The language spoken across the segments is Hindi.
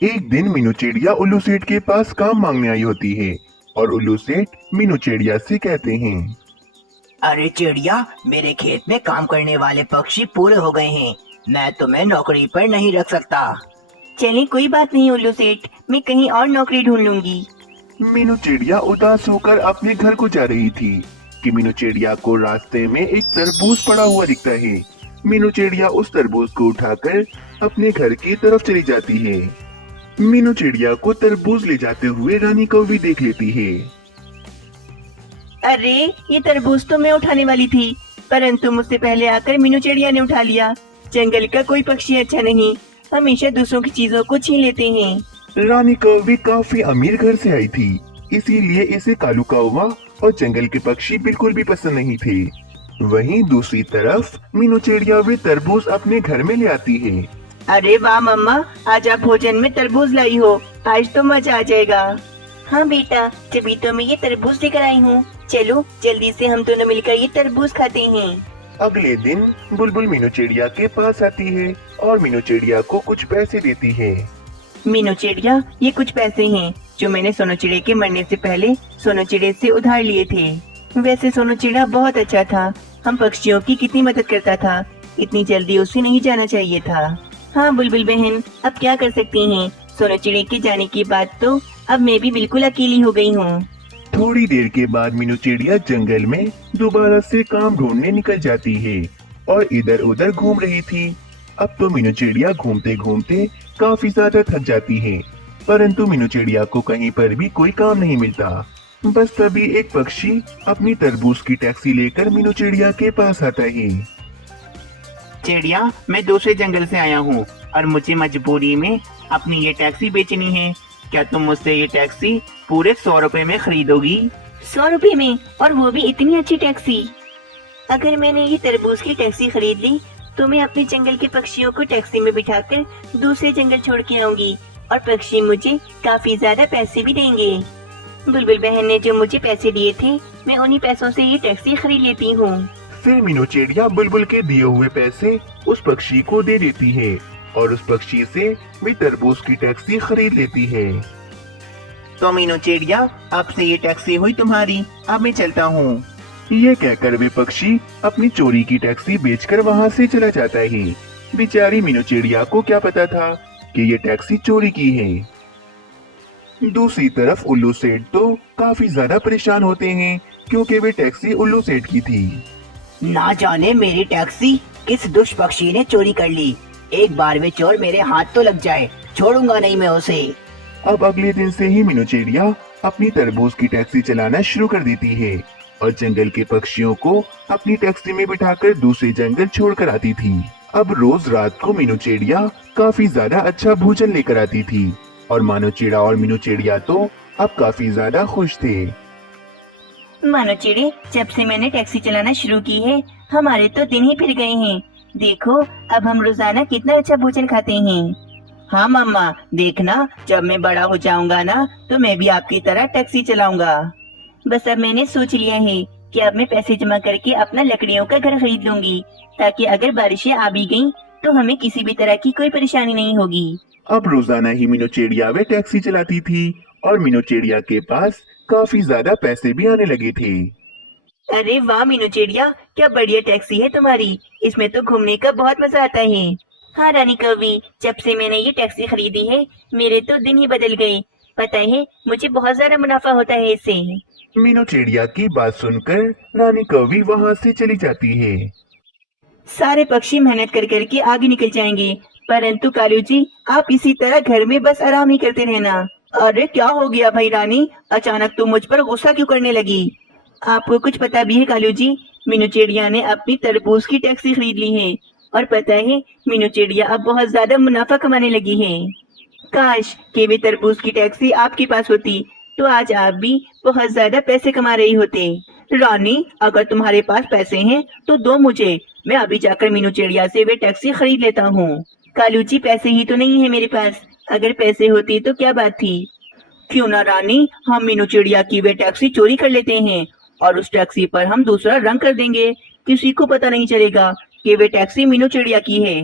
एक दिन मीनू चिड़िया उल्लू सेठ के पास काम मांगने आई होती है और उल्लू सेठ मीनू चिड़िया से कहते हैं। अरे चिड़िया, मेरे खेत में काम करने वाले पक्षी पूरे हो गए हैं। मैं तुम्हें नौकरी पर नहीं रख सकता। चलिए कोई बात नहीं उल्लू सेठ, मैं कहीं और नौकरी ढूंढ लूंगी। मीनू चिड़िया उदास होकर अपने घर को जा रही थी कि मीनू चिड़िया को रास्ते में एक तरबूज पड़ा हुआ दिखता है। मीनू चिड़िया उस तरबूज को उठाकर अपने घर की तरफ चली जाती है। मीनू चिड़िया को तरबूज ले जाते हुए रानी कौवी देख लेती है। अरे ये तरबूज तो मैं उठाने वाली थी, परंतु मुझसे पहले आकर मीनू चिड़िया ने उठा लिया। जंगल का कोई पक्षी अच्छा नहीं, हमेशा दूसरों की चीजों को छीन लेते हैं। रानी कौवी काफी अमीर घर से आई थी, इसीलिए इसे कालू कौवा और जंगल के पक्षी बिल्कुल भी पसंद नहीं थे। वहीं दूसरी तरफ मीनू चिड़िया वे तरबूज अपने घर में ले आती है। अरे वाह मम्मा, आज आप भोजन में तरबूज लाई हो, आज तो मजा आ जाएगा। हाँ बेटा, तभी तो मैं ये तरबूज लेकर आई हूँ। चलो जल्दी से हम दोनों मिलकर ये तरबूज खाते हैं। अगले दिन बुलबुल मीनू चिड़िया के पास आती है और मीनू चिड़िया को कुछ पैसे देती है। मीनू चिड़िया, ये कुछ पैसे हैं जो मैंने सोनू चिड़े के मरने से पहले सोनू चिड़े से उधार लिए थे। वैसे सोनू चिड़ा बहुत अच्छा था, हम पक्षियों की कितनी मदद करता था, इतनी जल्दी उसे नहीं जाना चाहिए था। हाँ बुलबुल बहन, अब क्या कर सकती हैं, सोनू चिड़े के जाने के बाद तो अब मैं भी बिल्कुल अकेली हो गई हूँ। थोड़ी देर के बाद मीनू चिड़िया जंगल में दोबारा से काम ढूंढने निकल जाती है और इधर उधर घूम रही थी। अब तो मीनू चिड़िया घूमते घूमते काफी ज्यादा थक जाती है, परंतु मीनू चिड़िया को कहीं पर भी कोई काम नहीं मिलता। बस तभी एक पक्षी अपनी तरबूज की टैक्सी लेकर मीनू चिड़िया के पास आता है। चिड़िया, मैं दूसरे जंगल से आया हूँ और मुझे मजबूरी में अपनी ये टैक्सी बेचनी है। क्या तुम मुझसे ये टैक्सी पूरे 100 रुपए में खरीदोगी? 100 रुपए में, और वो भी इतनी अच्छी टैक्सी? अगर मैंने ये तरबूज की टैक्सी खरीद ली तो मैं अपने जंगल के पक्षियों को टैक्सी में बिठाकर दूसरे जंगल छोड़ के आऊंगी और पक्षी मुझे काफी ज्यादा पैसे भी देंगे। बुलबुल बहन ने जो मुझे पैसे दिए थे, मैं उन्हीं पैसों से ये टैक्सी खरीद लेती हूँ। फिर मीनू चिड़िया बुलबुल के दिए हुए पैसे उस पक्षी को दे देती है और उस पक्षी से वे तरबूज की टैक्सी खरीद लेती है। तो मीनू चिड़िया, अब से ये टैक्सी हुई तुम्हारी, अब मैं चलता हूँ। ये कहकर वे पक्षी अपनी चोरी की टैक्सी बेचकर वहाँ से चला जाता है। बेचारी मीनू चिड़िया को क्या पता था कि ये टैक्सी चोरी की है। दूसरी तरफ उल्लू सेठ तो काफी ज्यादा परेशान होते हैं क्योंकि वे टैक्सी उल्लू सेठ की थी। ना जाने मेरी टैक्सी किस दुष्ट पक्षी ने चोरी कर ली। एक बार वे चोर मेरे हाथ तो लग जाए, छोड़ूंगा नहीं मैं उसे। अब अगले दिन से ही मीनू चिड़िया अपनी तरबूज की टैक्सी चलाना शुरू कर देती है और जंगल के पक्षियों को अपनी टैक्सी में बिठाकर दूसरे जंगल छोड़कर आती थी। अब रोज रात को मीनू चिड़िया काफी ज्यादा अच्छा भोजन लेकर आती थी और मानो चिड़ा और मीनू चिड़िया तो अब काफी ज्यादा खुश थे। मानो चिड़े, जब से मैंने टैक्सी चलाना शुरू की है, हमारे तो दिन ही फिर गए हैं। देखो अब हम रोजाना कितना अच्छा भोजन खाते हैं। हाँ मम्मा, देखना जब मैं बड़ा हो जाऊंगा ना, तो मैं भी आपकी तरह टैक्सी चलाऊंगा। बस अब मैंने सोच लिया है कि अब मैं पैसे जमा करके अपना लकड़ियों का घर खरीद लूंगी, ताकि अगर बारिशें आ भी गईं, तो हमें किसी भी तरह की कोई परेशानी नहीं होगी। अब रोजाना ही मीनू चिड़िया वे टैक्सी चलाती थी और मीनू चिड़िया के पास काफी ज्यादा पैसे भी आने लगे थे। अरे वाह मीनू चिड़िया, क्या बढ़िया टैक्सी है तुम्हारी, इसमें तो घूमने का बहुत मजा आता है। हाँ रानी कौवी, जब से मैंने ये टैक्सी खरीदी है, मेरे तो दिन ही बदल गए। पता है, मुझे बहुत ज्यादा मुनाफा होता है इससे। मीनू चिड़िया की बात सुनकर रानी कौवी वहाँ से चली जाती है। सारे पक्षी मेहनत कर करके आगे निकल जाएंगे, परंतु कालू जी, आप इसी तरह घर में बस आराम ही करते रहना। अरे क्या हो गया भाई रानी, अचानक तुम मुझ पर गुस्सा क्यों करने लगी? आपको कुछ पता भी है कालू जी, मीनू चिड़िया ने अपनी तरबूज की टैक्सी खरीद ली है और पता है मीनू चिड़िया अब बहुत ज्यादा मुनाफा कमाने लगी है। काश कि वे तरबूज की टैक्सी आपके पास होती, तो आज आप भी बहुत ज्यादा पैसे कमा रही होते। रानी, अगर तुम्हारे पास पैसे हैं तो दो मुझे, मैं अभी जाकर मीनू चिड़िया से वे टैक्सी खरीद लेता हूँ। कालू जी, पैसे ही तो नहीं है मेरे पास, अगर पैसे होती तो क्या बात थी। क्यों ना रानी, हम मीनू चिड़िया की वे टैक्सी चोरी कर लेते हैं और उस टैक्सी पर हम दूसरा रंग कर देंगे, किसी को पता नहीं चलेगा कि वे टैक्सी मीनू चिड़िया की है।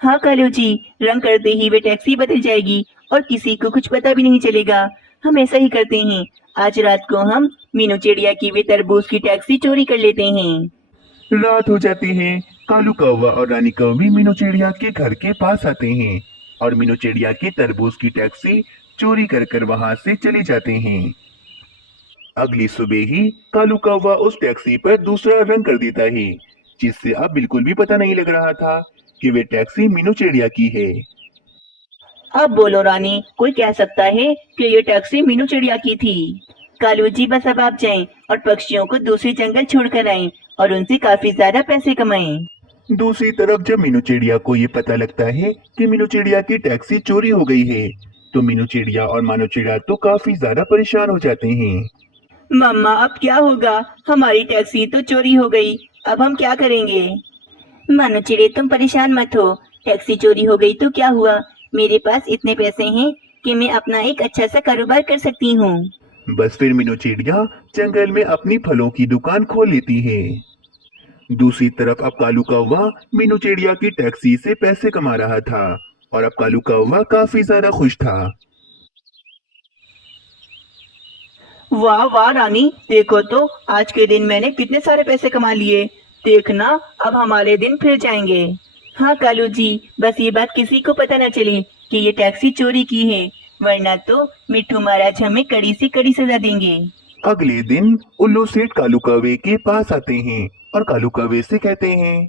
हाँ कालू जी, रंग करते ही वे टैक्सी बदल जाएगी और किसी को कुछ पता भी नहीं चलेगा। हम ऐसा ही करते हैं, आज रात को हम मीनू चिड़िया की वे तरबूज की टैक्सी चोरी कर लेते हैं। रात हो जाती है। कालू कौवा और रानी कौवी मीनू चिड़िया के घर के पास आते हैं और मीनू चिड़िया की तरबूज की टैक्सी चोरी कर कर वहां से चले जाते हैं। अगली सुबह ही कालू कौवा उस टैक्सी पर दूसरा रंग कर देता है, जिससे अब बिल्कुल भी पता नहीं लग रहा था कि वे टैक्सी मीनू चिड़िया की है। अब बोलो रानी, कोई कह सकता है कि ये टैक्सी मीनू चिड़िया की थी? कालू जी, बस अब आप जाएं और पक्षियों को दूसरे जंगल छोड़कर आएं और उनसे काफी ज्यादा पैसे कमाएं। दूसरी तरफ जब मीनू चिड़िया को ये पता लगता है कि मीनू चिड़िया की टैक्सी चोरी हो गई है, तो मीनू चिड़िया और मानू चिड़िया तो काफी ज्यादा परेशान हो जाते हैं। मम्मा, अब क्या होगा? हमारी टैक्सी तो चोरी हो गई, अब हम क्या करेंगे? मानो चिड़े, तुम परेशान मत हो, टैक्सी चोरी हो गई तो क्या हुआ? मेरे पास इतने पैसे हैं कि मैं अपना एक अच्छा सा कारोबार कर सकती हूँ। बस फिर मीनू चिड़िया जंगल में अपनी फलों की दुकान खोल लेती है। दूसरी तरफ अब कालू कौवा मीनू चिड़िया की टैक्सी से पैसे कमा रहा था और अब कालू कौवा काफी ज्यादा खुश था। वाह वाह रानी, देखो तो आज के दिन मैंने कितने सारे पैसे कमा लिए। देखना, अब हमारे दिन फिर जाएंगे। हाँ कालू जी, बस ये बात किसी को पता न चले कि ये टैक्सी चोरी की है, वरना तो मिट्ठू महाराज हमें कड़ी से कड़ी सजा देंगे। अगले दिन उल्लू सेठ कालू कौवे के पास आते हैं और कालू कौवे से कहते हैं,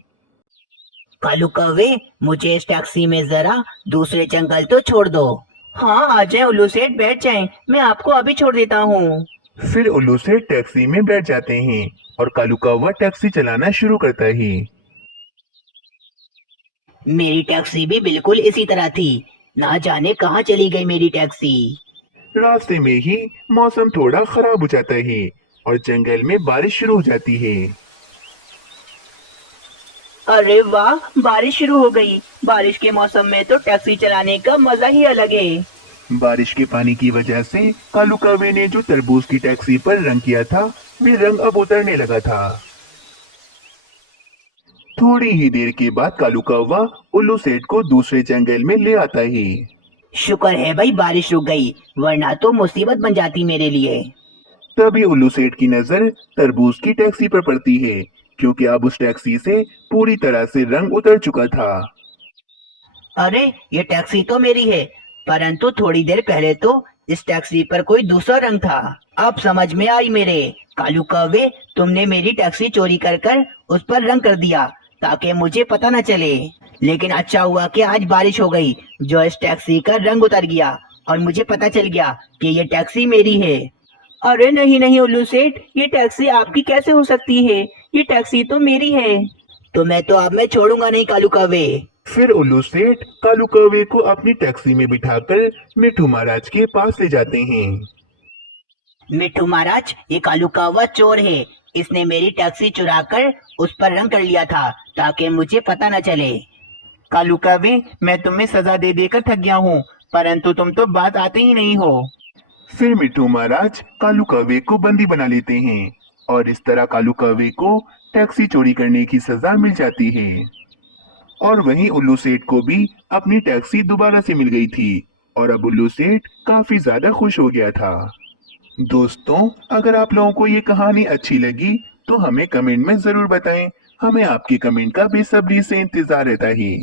कालू कौवे, मुझे इस टैक्सी में जरा दूसरे जंगल तो छोड़ दो। हाँ आ जाए उल्लू सेठ, बैठ जाएं, मैं आपको अभी छोड़ देता हूँ। फिर उल्लू सेठ टैक्सी में बैठ जाते हैं और कालू कौवा टैक्सी चलाना शुरू करता है। मेरी टैक्सी भी बिल्कुल इसी तरह थी, ना जाने कहाँ चली गई मेरी टैक्सी। रास्ते में ही मौसम थोड़ा खराब हो जाता है और जंगल में बारिश शुरू हो जाती है। अरे वाह, बारिश शुरू हो गई। बारिश के मौसम में तो टैक्सी चलाने का मजा ही अलग है। बारिश के पानी की वजह से कालू कौवे ने जो तरबूज की टैक्सी पर रंग किया था, वे रंग अब उतरने लगा था। थोड़ी ही देर के बाद कालू कौवा उल्लू सेठ को दूसरे जंगल में ले आता है। शुक्र है भाई बारिश रुक गई, वरना तो मुसीबत बन जाती मेरे लिए। तभी उल्लू सेठ की नजर तरबूज की टैक्सी पर पड़ती है, क्योंकि अब उस टैक्सी से पूरी तरह से रंग उतर चुका था। अरे ये टैक्सी तो मेरी है, परंतु थोड़ी देर पहले तो इस टैक्सी पर कोई दूसरा रंग था। अब समझ में आई मेरे। कालू कौवे, तुमने मेरी टैक्सी चोरी कर कर उस पर रंग कर दिया ताकि मुझे पता न चले। लेकिन अच्छा हुआ कि आज बारिश हो गई, जो इस टैक्सी का रंग उतर गया और मुझे पता चल गया कि ये टैक्सी मेरी है। अरे नहीं नहीं उल्लू सेठ, ये टैक्सी आपकी कैसे हो सकती है? ये टैक्सी तो मेरी है। तो मैं छोड़ूंगा नहीं कालू कौवे। फिर उल्लू सेठ कालू कौवे को अपनी टैक्सी में बिठाकर मिट्ठू महाराज के पास ले जाते हैं। मिट्ठू महाराज, ये कालू कौवा चोर है, इसने मेरी टैक्सी चुरा कर उस पर रंग कर लिया था ताकि मुझे पता न चले। कालू कौवे, मैं तुम्हें सजा दे देकर थक गया हूँ, परंतु तुम तो बात आते ही नहीं हो। फिर मिट्ठू महाराज कालू कौवे को बंदी बना लेते हैं और इस तरह कालू कौवे को टैक्सी चोरी करने की सजा मिल जाती है। और वहीं उल्लू सेठ को भी अपनी टैक्सी दोबारा से मिल गई थी और अब उल्लू सेठ काफी ज्यादा खुश हो गया था। दोस्तों, अगर आप लोगों को ये कहानी अच्छी लगी तो हमें कमेंट में जरूर बताएं। हमें आपके कमेंट का बेसब्री से इंतजार रहता है।